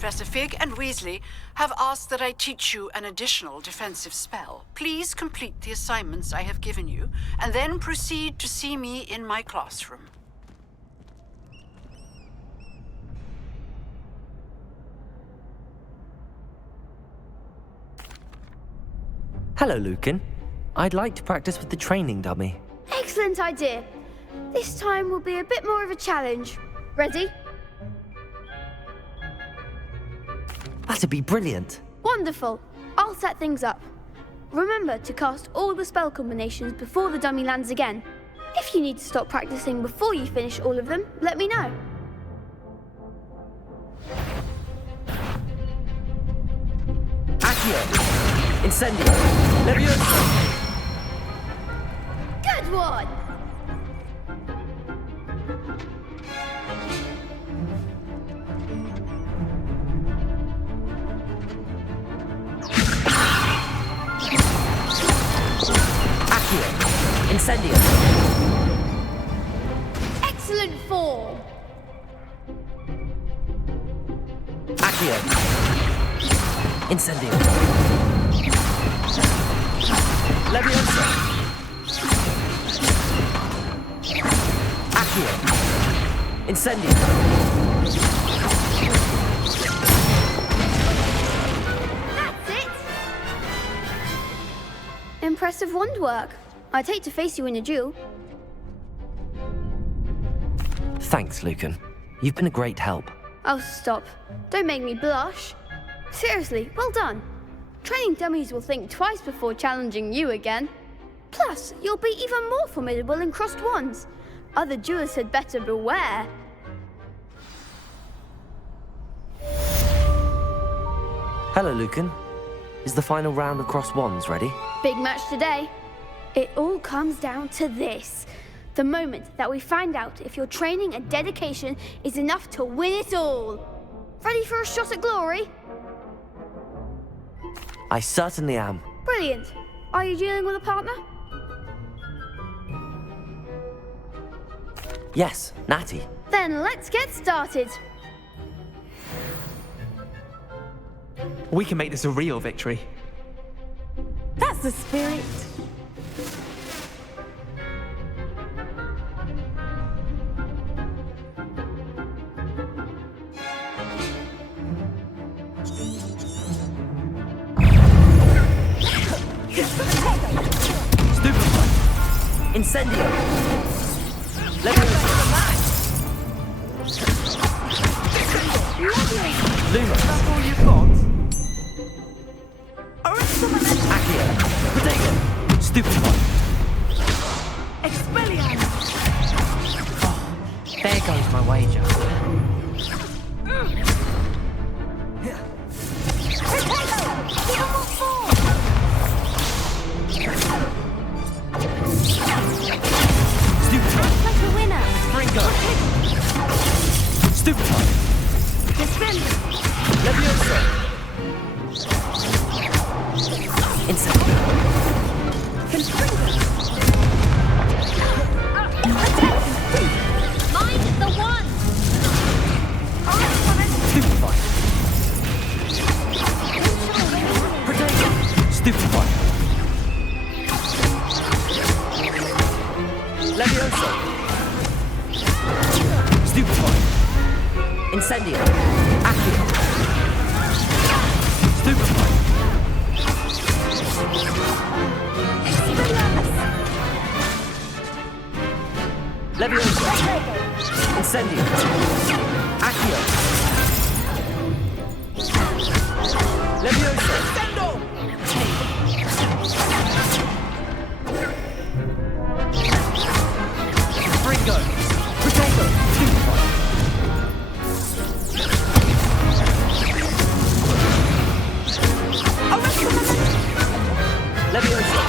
Professor Fig and Weasley have asked that I teach you an additional defensive spell. Please complete the assignments I have given you, and then proceed to see me in my classroom. Hello, Lucan. I'd like to practice with the training dummy. Excellent idea. This time will be a bit more of a challenge. Ready? That'd be brilliant. Wonderful. I'll set things up. Remember to cast all the spell combinations before the dummy lands again. If you need to stop practicing before you finish all of them, let me know. Accio! Incendio! Leviosa! Good one! Accio! Incendio! Excellent form! Accio! Incendio! Leviosa! Accio! Incendio! That's it! Impressive wand work. I'd hate to face you in a duel. Thanks, Lucan. You've been a great help. Oh, stop. Don't make me blush. Seriously, well done. Training dummies will think twice before challenging you again. Plus, you'll be even more formidable in crossed wands. Other duelists had better beware. Hello, Lucan. Is the final round of crossed wands ready? Big match today. It all comes down to this. The moment that we find out if your training and dedication is enough to win it all. Ready for a shot at glory? I certainly am. Brilliant. Are you dealing with a partner? Yes, Natty. Then let's get started. We can make this a real victory. That's the spirit. Incendio! Leviosa! Luma! That's all you've got? Accio! Protagonist! Stupefy! Expelliarmus! Oh, there goes my wager. Stupefy! Leviosa! Incendio! Mind the one! Stupefy! Protagonist! Stupefy! Leviosa! Stupefy! Incendio! Accio! Stupefy! Leviosa! Incendio! Accio! Leviosa! Fringo! Potato! Stupefy! Leviosa!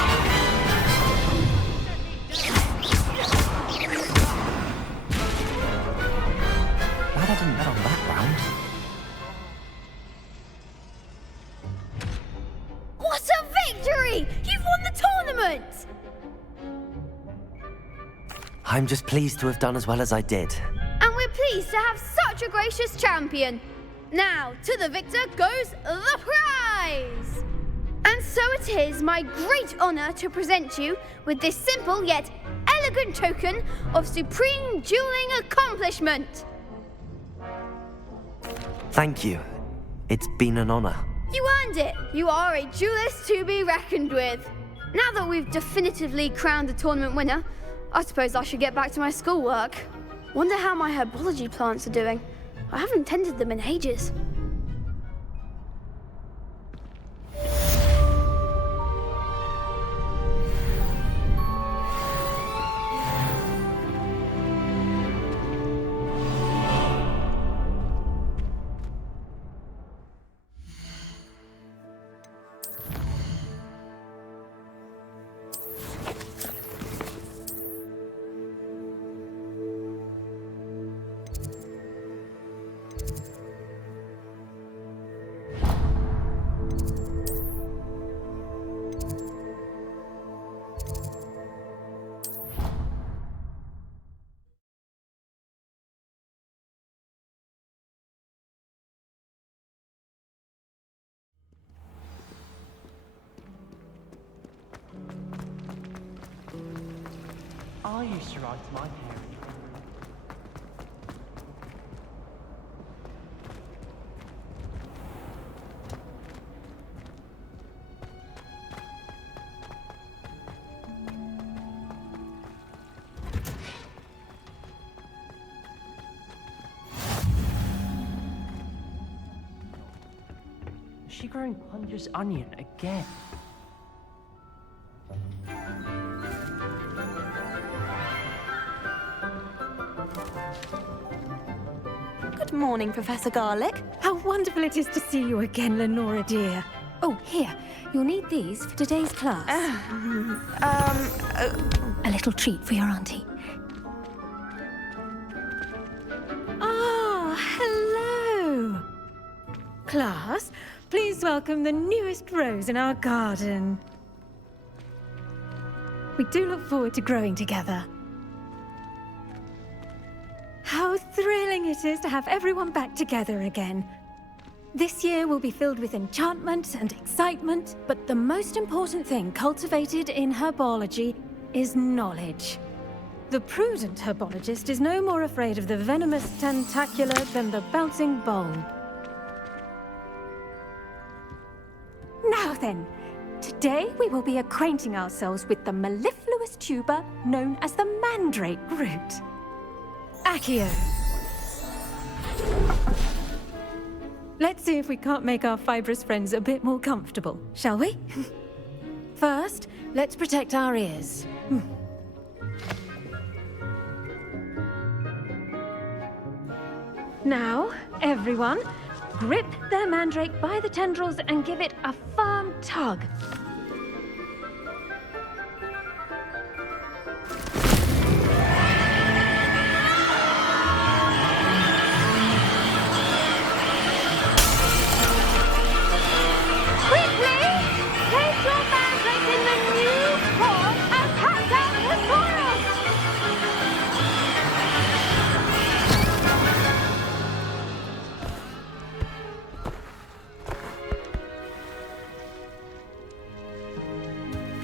Glad I didn't bet on that round. What a victory! You've won the tournament! I'm just pleased to have done as well as I did. And we're pleased to have such a gracious champion. Now, to the victor goes the prize! And so it is my great honor to present you with this simple yet elegant token of supreme dueling accomplishment. Thank you. It's been an honor. You earned it. You are a duelist to be reckoned with. Now that we've definitively crowned the tournament winner, I suppose I should get back to my schoolwork. Wonder how my herbology plants are doing. I haven't tended them in ages. I used to write my parents. Is she growing Punja's onion again? Good morning, Professor Garlic. How wonderful it is to see you again, Lenora dear. Oh, here. You'll need these for today's class. A little treat for your auntie. Ah, hello. Class, please welcome the newest rose in our garden. We do look forward to growing together. How thrilling it is to have everyone back together again. This year will be filled with enchantment and excitement, but the most important thing cultivated in herbology is knowledge. The prudent herbologist is no more afraid of the venomous tentacula than the bouncing bulb. Now then, today we will be acquainting ourselves with the mellifluous tuber known as the mandrake root. Accio. Let's see if we can't make our fibrous friends a bit more comfortable, shall we? First, let's protect our ears. Now, everyone, grip their mandrake by the tendrils and give it a firm tug.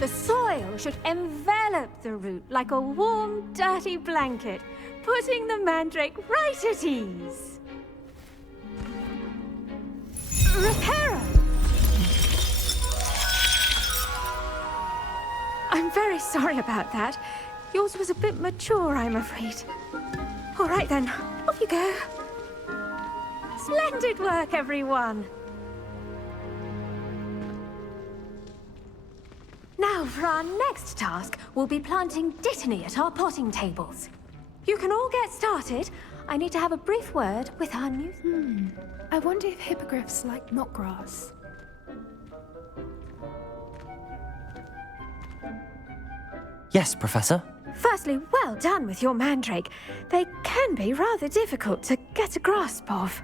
The soil should envelop the root like a warm, dirty blanket, putting the mandrake right at ease. Reparo! I'm very sorry about that. Yours was a bit mature, I'm afraid. All right then, off you go. Splendid work, everyone. Now, for our next task, we'll be planting dittany at our potting tables. You can all get started. I need to have a brief word with our new... I wonder if hippogriffs like knotgrass. Yes, Professor. Firstly, well done with your mandrake. They can be rather difficult to get a grasp of.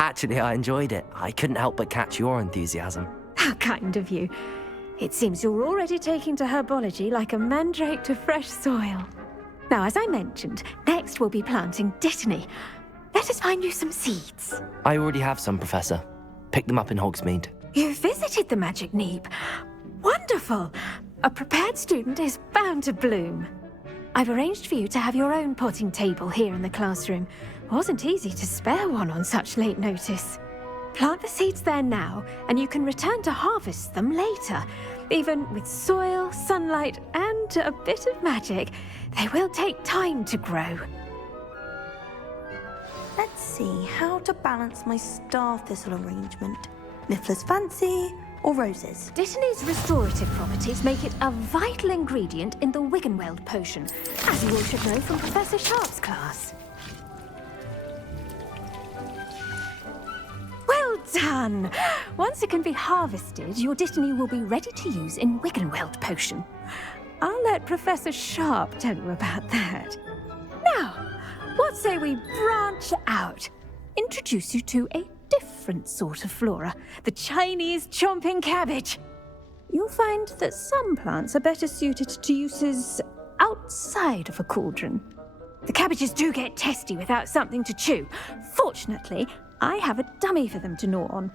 Actually, I enjoyed it. I couldn't help but catch your enthusiasm. How kind of you. It seems you're already taking to herbology like a mandrake to fresh soil. Now, as I mentioned, next we'll be planting dittany. Let us find you some seeds. I already have some, Professor. Pick them up in Hogsmeade. You visited the Magic Neep. Wonderful! A prepared student is bound to bloom. I've arranged for you to have your own potting table here in the classroom. Wasn't easy to spare one on such late notice. Plant the seeds there now, and you can return to harvest them later. Even with soil, sunlight, and a bit of magic, they will take time to grow. Let's see how to balance my star thistle arrangement. Niffler's fancy or roses? Dittany's restorative properties make it a vital ingredient in the Wiggenweld potion, as you all should know from Professor Sharp's class. Well done! Once it can be harvested, your Dittany will be ready to use in Wiggenweld potion. I'll let Professor Sharp tell you about that. Now, what say we branch out? Introduce you to a different sort of flora, the Chinese chomping cabbage. You'll find that some plants are better suited to uses outside of a cauldron. The cabbages do get testy without something to chew. Fortunately, I have a dummy for them to gnaw on.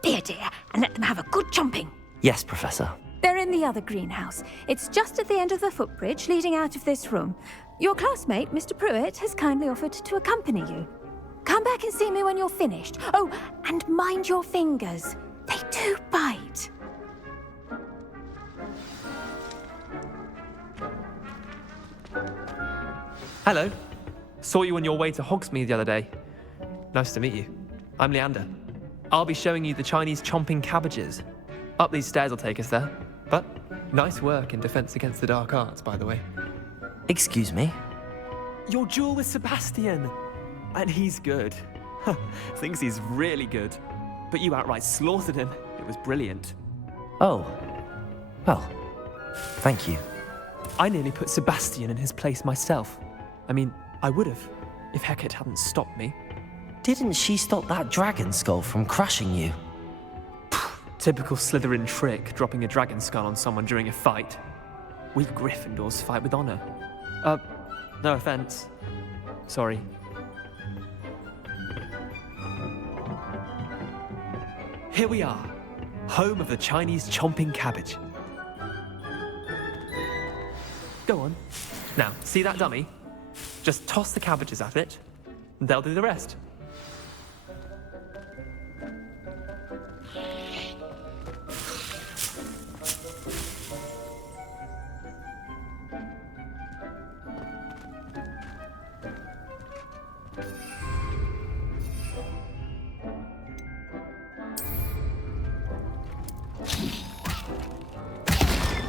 Be a dear and let them have a good chomping. Yes, Professor. They're in the other greenhouse. It's just at the end of the footbridge leading out of this room. Your classmate, Mr. Pruitt, has kindly offered to accompany you. Come back and see me when you're finished. Oh, and mind your fingers. They do bite. Hello. Saw you on your way to Hogsmeade the other day. Nice to meet you. I'm Leander. I'll be showing you the Chinese chomping cabbages. Up these stairs will take us there. But nice work in defense against the dark arts, by the way. Excuse me? Your duel with Sebastian. And he's good. Thinks he's really good. But you outright slaughtered him. It was brilliant. Oh. Well, thank you. I nearly put Sebastian in his place myself. I mean, I would have, if Hecate hadn't stopped me. Didn't she stop that dragon skull from crushing you? Typical Slytherin trick, dropping a dragon skull on someone during a fight. We Gryffindors fight with honor. No offense. Sorry. Here we are, home of the Chinese chomping cabbage. Go on. Now, see that dummy? Just toss the cabbages at it, and they'll do the rest.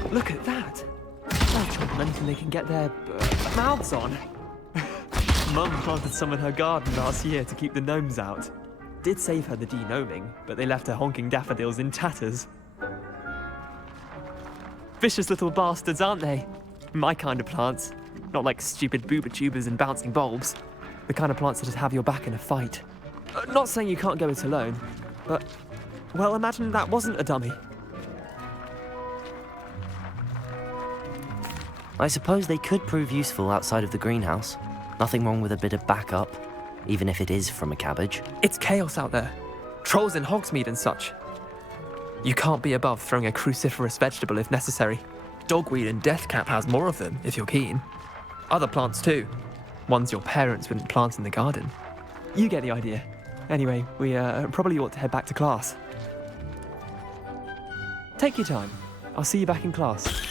Look at that! They'll chomp on anything they can get their mouths on. Mum planted some in her garden last year to keep the gnomes out. Did save her the de-gnoming, but they left her honking daffodils in tatters. Vicious little bastards, aren't they? My kind of plants. Not like stupid booba tubers and bouncing bulbs. The kind of plants that just have your back in a fight. Not saying you can't go it alone, but, well, imagine that wasn't a dummy. I suppose they could prove useful outside of the greenhouse. Nothing wrong with a bit of backup, even if it is from a cabbage. It's chaos out there. Trolls in Hogsmeade and such. You can't be above throwing a cruciferous vegetable if necessary. Dogweed and deathcap has more of them, if you're keen. Other plants too. Ones your parents wouldn't plant in the garden. You get the idea. Anyway, we probably ought to head back to class. Take your time. I'll see you back in class.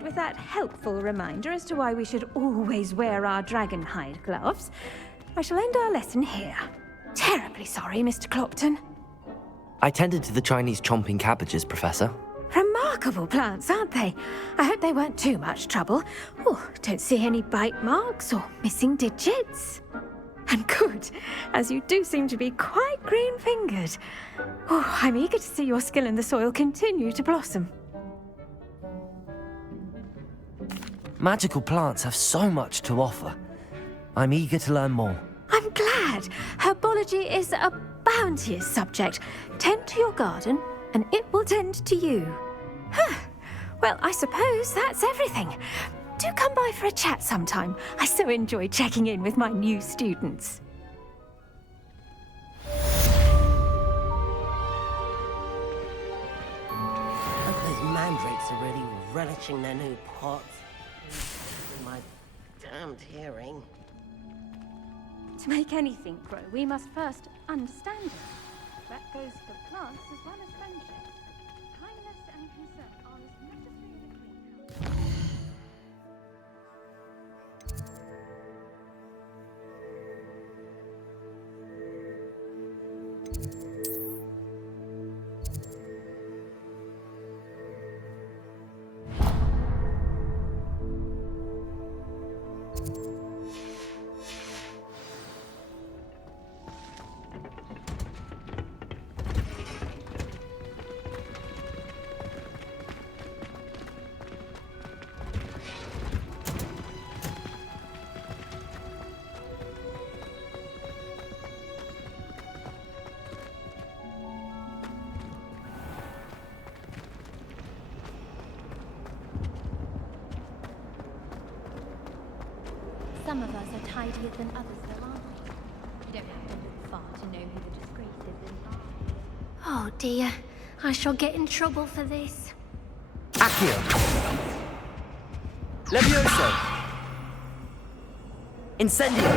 With that helpful reminder as to why we should always wear our dragon hide gloves, I shall end our lesson here. Terribly sorry, Mr. Clopton. I tended to the Chinese chomping cabbages, Professor. Remarkable plants, aren't they? I hope they weren't too much trouble. Oh, don't see any bite marks or missing digits. And good, as you do seem to be quite green-fingered. Oh, I'm eager to see your skill in the soil continue to blossom. Magical plants have so much to offer. I'm eager to learn more. I'm glad. Herbology is a bounteous subject. Tend to your garden, and it will tend to you. Huh. Well, I suppose that's everything. Do come by for a chat sometime. I so enjoy checking in with my new students. Those mandrakes are really relishing their new pots. My damned hearing. To make anything grow, we must first understand it. That goes for plants as well as friendships. Kindness and concern are as necessary in a greenhouse. Some of us are tidier than others, though, aren't we? You don't have to look far to know who the disgraces are. Oh dear, I shall get in trouble for this. Accio! Levioso! Incendio!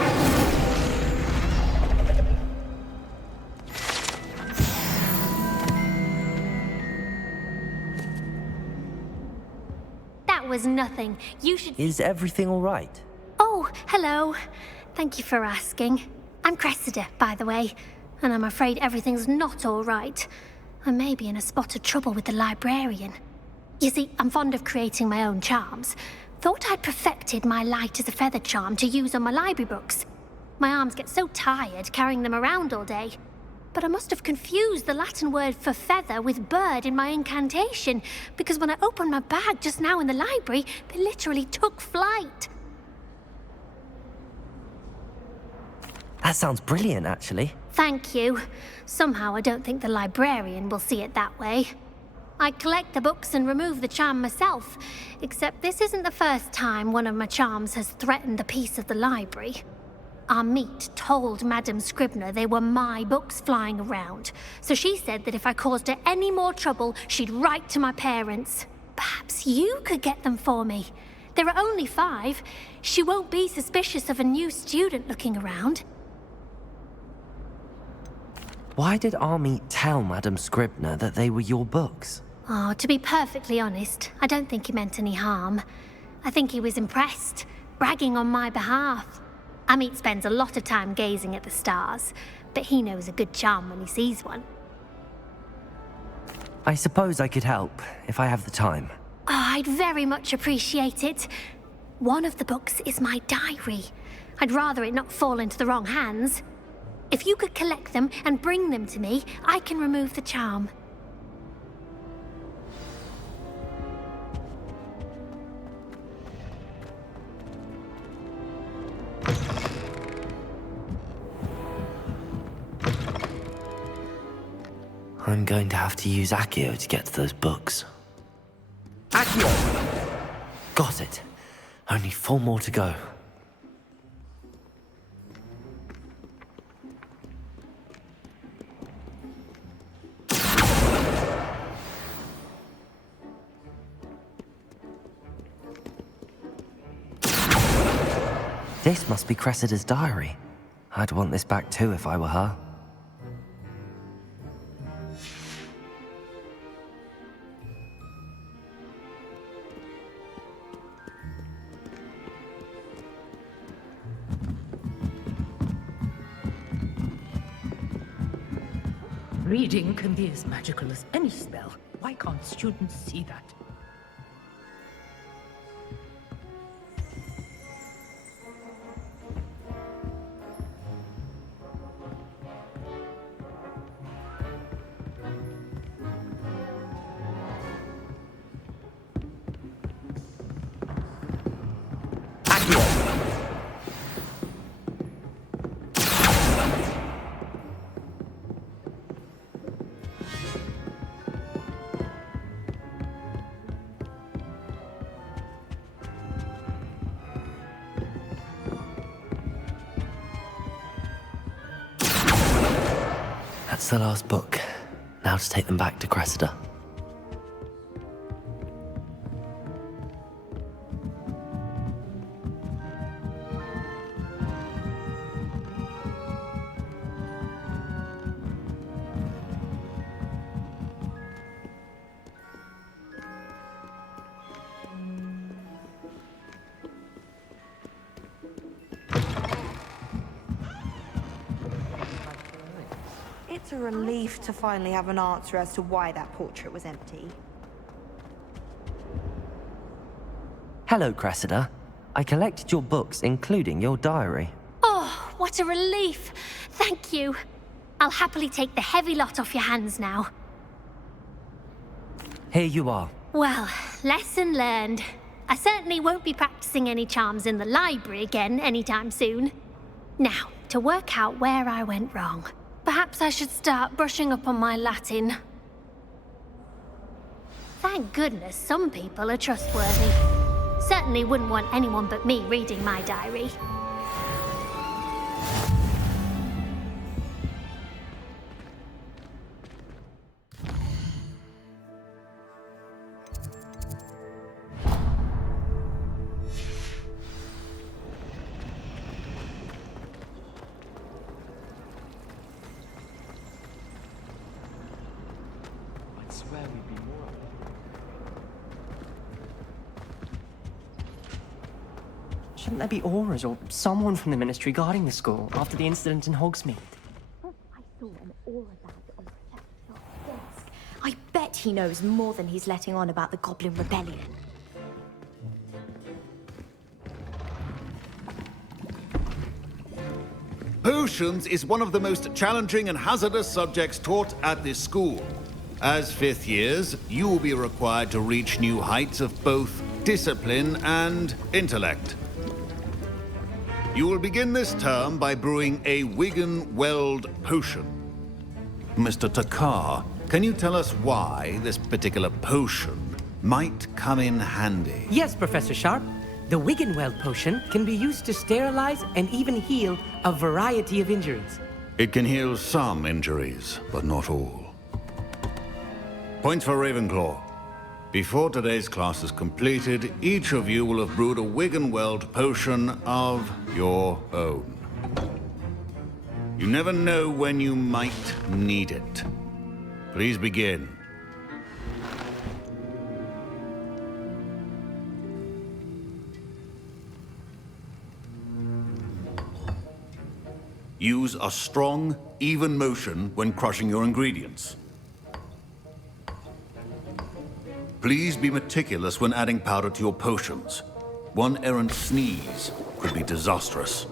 That was nothing. You should... Is everything all right? Oh, hello. Thank you for asking. I'm Cressida, by the way, and I'm afraid everything's not all right. I may be in a spot of trouble with the librarian. You see, I'm fond of creating my own charms. Thought I'd perfected my light as a feather charm to use on my library books. My arms get so tired carrying them around all day. But I must have confused the Latin word for feather with bird in my incantation, because when I opened my bag just now in the library, they literally took flight. That sounds brilliant, actually. Thank you. Somehow I don't think the librarian will see it that way. I collect the books and remove the charm myself, except this isn't the first time one of my charms has threatened the peace of the library. Our meet told Madame Scribner they were my books flying around, so she said that if I caused her any more trouble, she'd write to my parents. Perhaps you could get them for me. There are only 5. She won't be suspicious of a new student looking around. Why did Army tell Madame Scribner that they were your books? Oh, to be perfectly honest, I don't think he meant any harm. I think he was impressed, bragging on my behalf. Amit spends a lot of time gazing at the stars, but he knows a good charm when he sees one. I suppose I could help, if I have the time. Oh, I'd very much appreciate it. One of the books is my diary. I'd rather it not fall into the wrong hands. If you could collect them and bring them to me, I can remove the charm. I'm going to have to use Accio to get to those books. Accio! Got it. Only 4 more to go. This must be Cressida's diary. I'd want this back too if I were her. Reading can be as magical as any spell. Why can't students see that? That's the last book. Now to take them back to Cressida. It's a relief to finally have an answer as to why that portrait was empty. Hello, Cressida. I collected your books, including your diary. Oh, what a relief. Thank you. I'll happily take the heavy lot off your hands now. Here you are. Well, lesson learned. I certainly won't be practicing any charms in the library again anytime soon. Now, to work out where I went wrong. Perhaps I should start brushing up on my Latin. Thank goodness some people are trustworthy. Certainly wouldn't want anyone but me reading my diary. Shouldn't there be auras or someone from the Ministry guarding the school after the incident in Hogsmeade? I saw an aura bag on the desk. I bet he knows more than he's letting on about the Goblin Rebellion. Potions is one of the most challenging and hazardous subjects taught at this school. As fifth years, you will be required to reach new heights of both discipline and intellect. You will begin this term by brewing a Wiggen-Weld potion. Mr. Takar, can you tell us why this particular potion might come in handy? Yes, Professor Sharp. The Wiggen-Weld potion can be used to sterilize and even heal a variety of injuries. It can heal some injuries, but not all. Points for Ravenclaw. Before today's class is completed, each of you will have brewed a Wiggen-Weld potion of your own. You never know when you might need it. Please begin. Use a strong, even motion when crushing your ingredients. Please be meticulous when adding powder to your potions. One errant sneeze could be disastrous.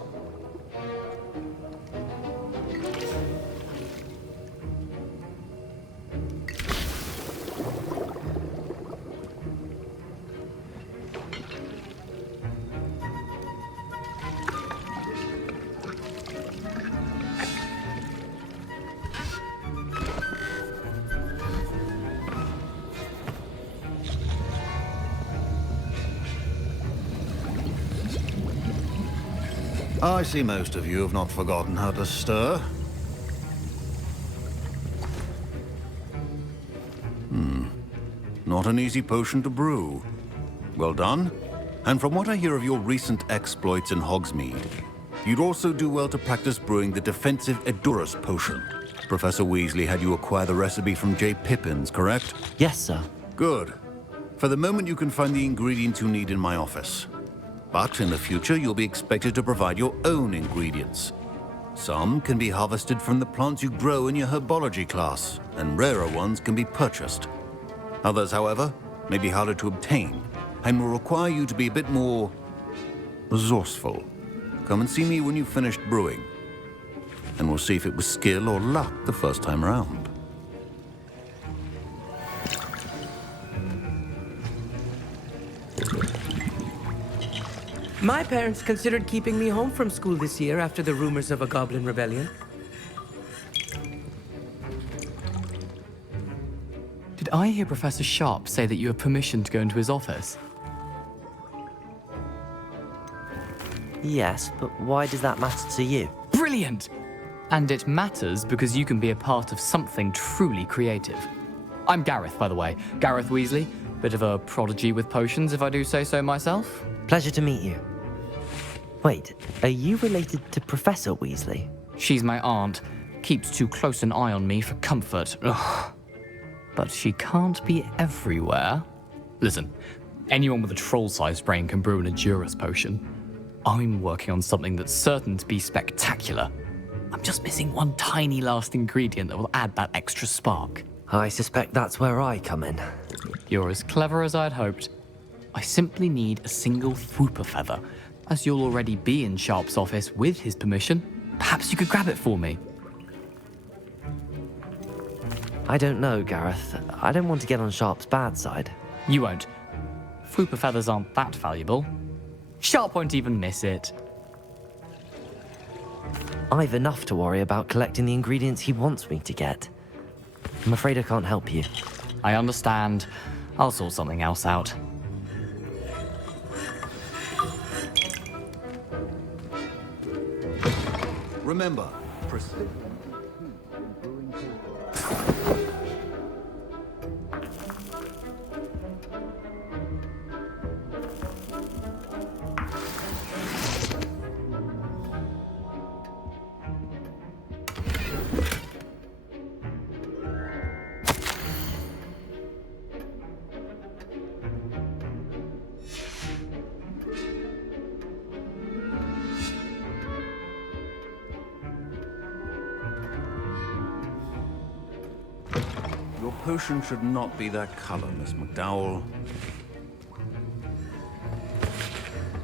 I see most of you have not forgotten how to stir. Not an easy potion to brew. Well done. And from what I hear of your recent exploits in Hogsmeade, you'd also do well to practice brewing the defensive Edurus potion. Professor Weasley had you acquire the recipe from J. Pippins, correct? Yes, sir. Good. For the moment, you can find the ingredients you need in my office. But in the future, you'll be expected to provide your own ingredients. Some can be harvested from the plants you grow in your herbology class, and rarer ones can be purchased. Others, however, may be harder to obtain, and will require you to be a bit more resourceful. Come and see me when you've finished brewing, and we'll see if it was skill or luck the first time around. My parents considered keeping me home from school this year after the rumors of a Goblin Rebellion. Did I hear Professor Sharp say that you have permission to go into his office? Yes, but why does that matter to you? Brilliant! And it matters because you can be a part of something truly creative. I'm Gareth, by the way. Gareth Weasley. Bit of a prodigy with potions, if I do say so myself. Pleasure to meet you. Wait, are you related to Professor Weasley? She's my aunt. Keeps too close an eye on me for comfort. Ugh. But she can't be everywhere. Listen, anyone with a troll-sized brain can brew an Endurus potion. I'm working on something that's certain to be spectacular. I'm just missing one tiny last ingredient that will add that extra spark. I suspect that's where I come in. You're as clever as I'd hoped. I simply need a single Fwooper feather. As you'll already be in Sharp's office with his permission, perhaps you could grab it for me. I don't know, Gareth. I don't want to get on Sharp's bad side. You won't. Fwooper feathers aren't that valuable. Sharp won't even miss it. I've enough to worry about collecting the ingredients he wants me to get. I'm afraid I can't help you. I understand. I'll sort something else out. Remember, your potion should not be that color, Miss McDowell.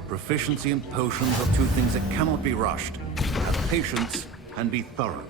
Proficiency and potions are two things that cannot be rushed. Have patience and be thorough.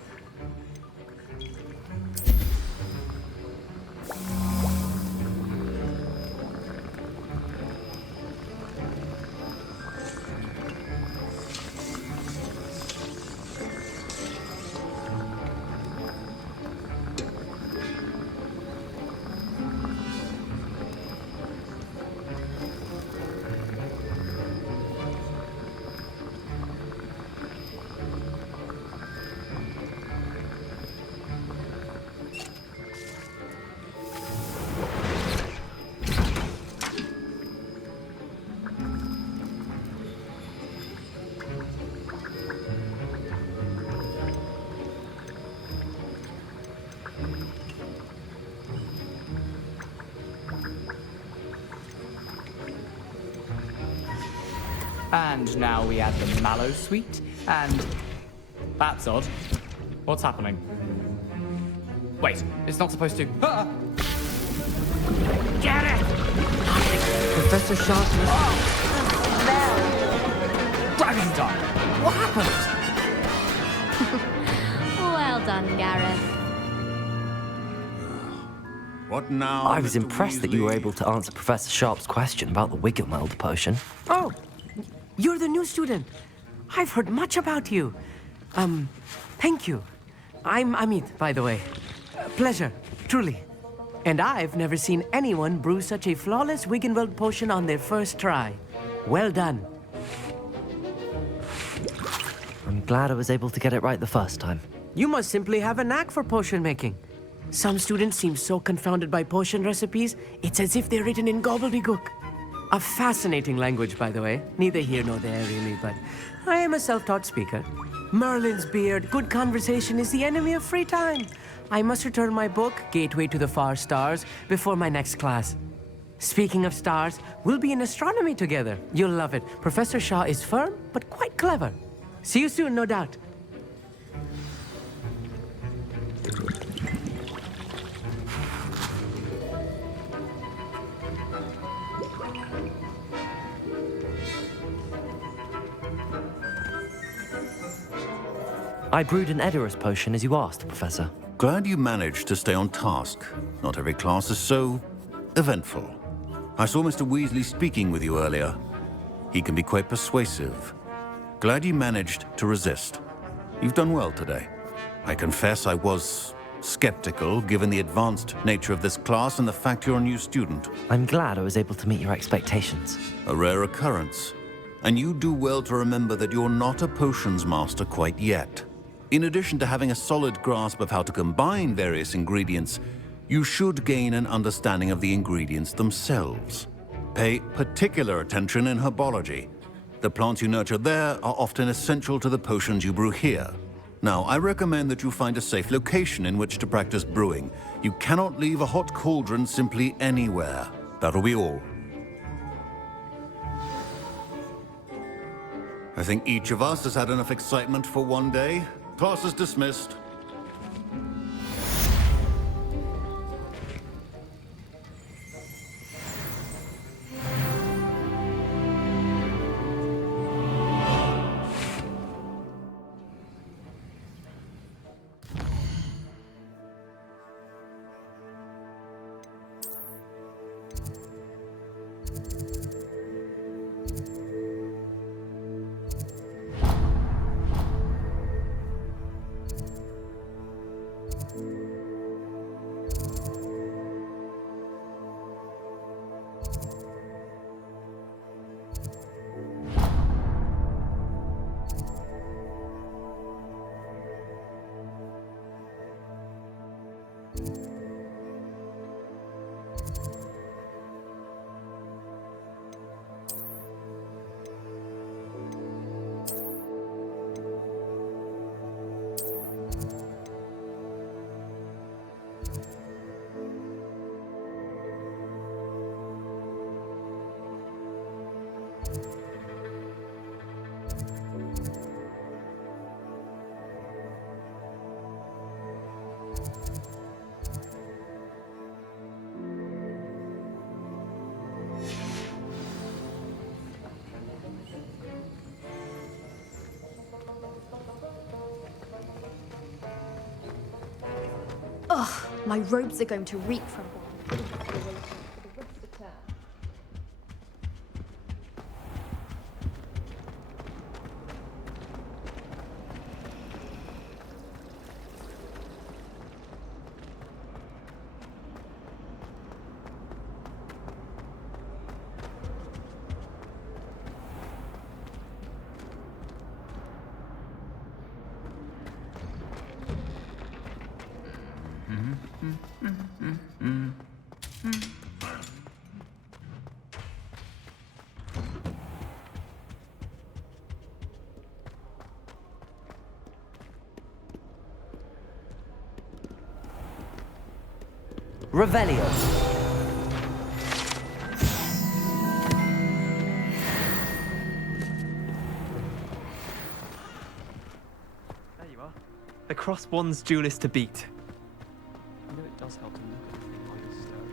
And now we add the mallow sweet, and... That's odd. What's happening? Wait, it's not supposed to... Ah! Get it! Professor Sharp Dragon's Dark! What happened? Well done, Gareth. What now? I was Mr. impressed that you were able to answer Professor Sharp's question about the Wiggenweld potion. Oh, you're the new student. I've heard much about you. Thank you. I'm Amit, by the way. Pleasure, truly. And I've never seen anyone brew such a flawless Wiggenweld potion on their first try. Well done. I'm glad I was able to get it right the first time. You must simply have a knack for potion making. Some students seem so confounded by potion recipes, it's as if they're written in gobbledygook. A fascinating language, by the way. Neither here nor there, really, but I am a self-taught speaker. Merlin's beard, good conversation is the enemy of free time. I must return my book, Gateway to the Far Stars, before my next class. Speaking of stars, we'll be in astronomy together. You'll love it. Professor Shaw is firm, but quite clever. See you soon, no doubt. I brewed an Edurus potion as you asked, Professor. Glad you managed to stay on task. Not every class is so eventful. I saw Mr. Weasley speaking with you earlier. He can be quite persuasive. Glad you managed to resist. You've done well today. I confess I was skeptical, given the advanced nature of this class and the fact you're a new student. I'm glad I was able to meet your expectations. A rare occurrence. And you do well to remember that you're not a potions master quite yet. In addition to having a solid grasp of how to combine various ingredients, you should gain an understanding of the ingredients themselves. Pay particular attention in herbology. The plants you nurture there are often essential to the potions you brew here. Now, I recommend that you find a safe location in which to practice brewing. You cannot leave a hot cauldron simply anywhere. That'll be all. I think each of us has had enough excitement for one day. Class is dismissed. Ugh, my robes are going to reek from one. Revelio. There you are. The cross one's duelist to beat. You know it does help to look at the thing while you're stirring.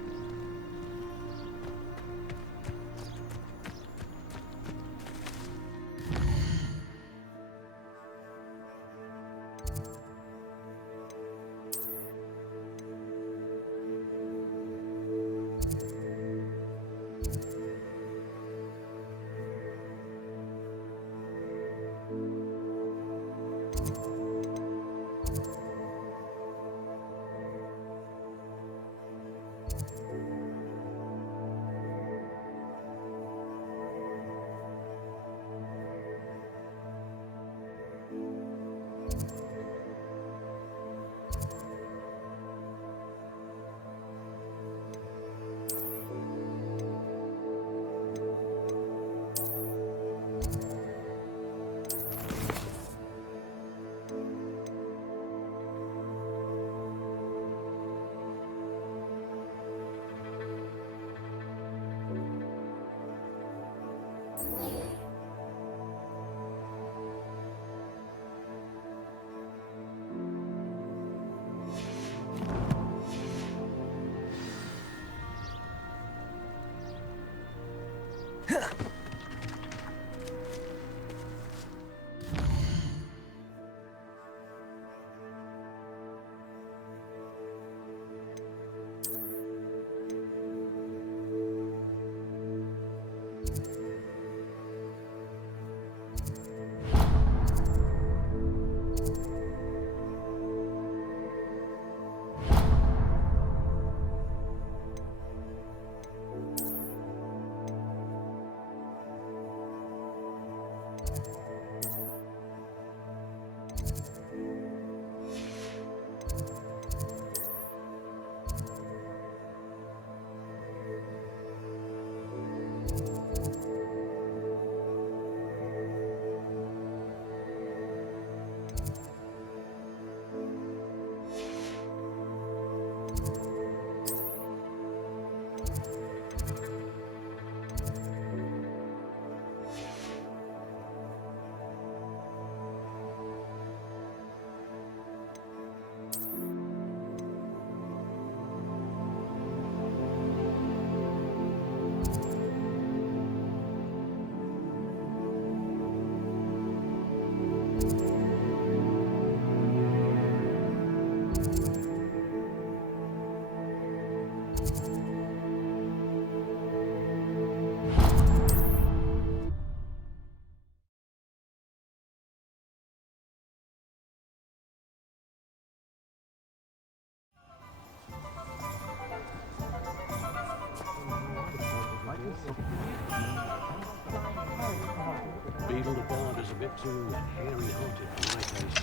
Beetle the Bard is a bit too hairy-hearted for my taste.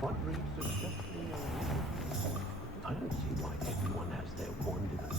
What breeds successfully I don't see why everyone has their wonderment.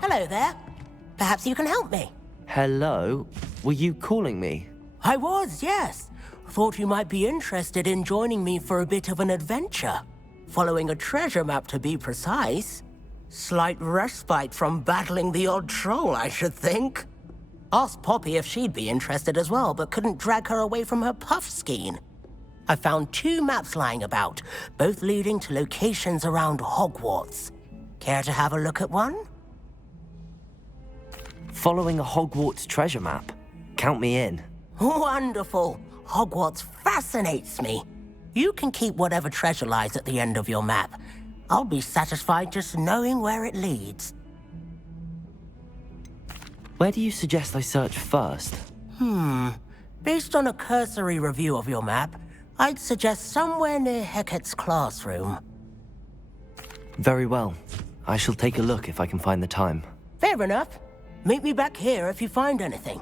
Hello there. Perhaps you can help me. Hello? Were you calling me? I was, yes. Thought you might be interested in joining me for a bit of an adventure. Following a treasure map, to be precise. Slight respite from battling the odd troll, I should think. Asked Poppy if she'd be interested as well, but couldn't drag her away from her puff skein. I found 2 maps lying about, both leading to locations around Hogwarts. Care to have a look at one? Following a Hogwarts treasure map? Count me in. Wonderful. Hogwarts fascinates me. You can keep whatever treasure lies at the end of your map. I'll be satisfied just knowing where it leads. Where do you suggest I search first? Based on a cursory review of your map, I'd suggest somewhere near Hecat's classroom. Very well. I shall take a look if I can find the time. Fair enough. Meet me back here if you find anything.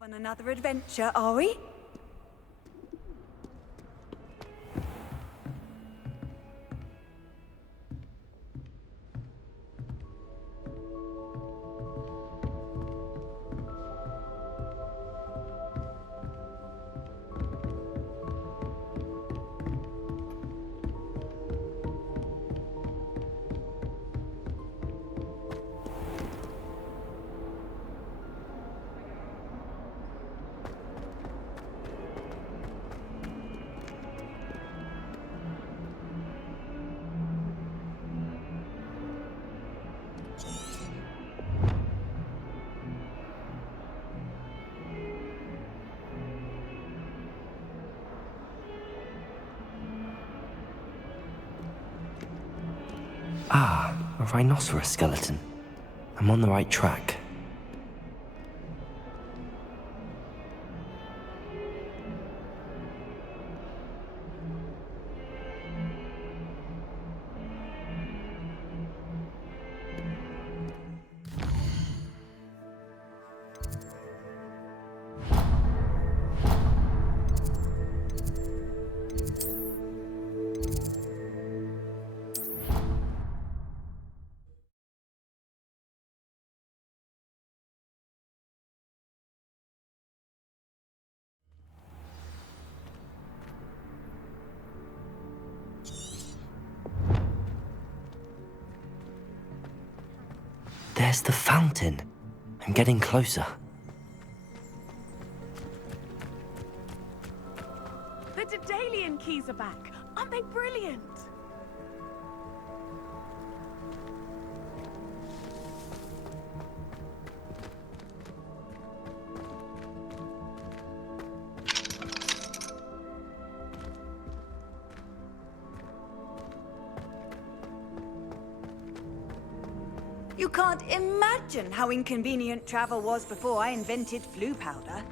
On another adventure, are we? Ah, a rhinoceros skeleton. I'm on the right track. There's the fountain. I'm getting closer. The Daedalian keys are back. Aren't they brilliant? You can't imagine how inconvenient travel was before I invented flu powder.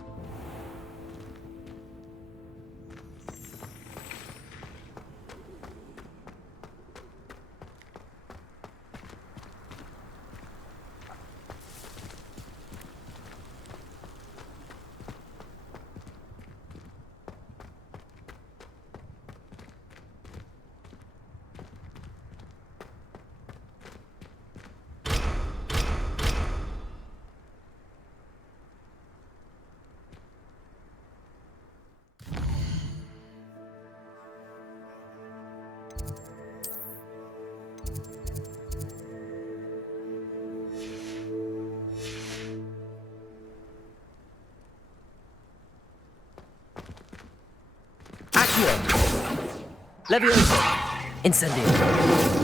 Leviosa! Incendio!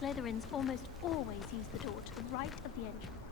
Slytherins almost always use the door to the right of the entrance.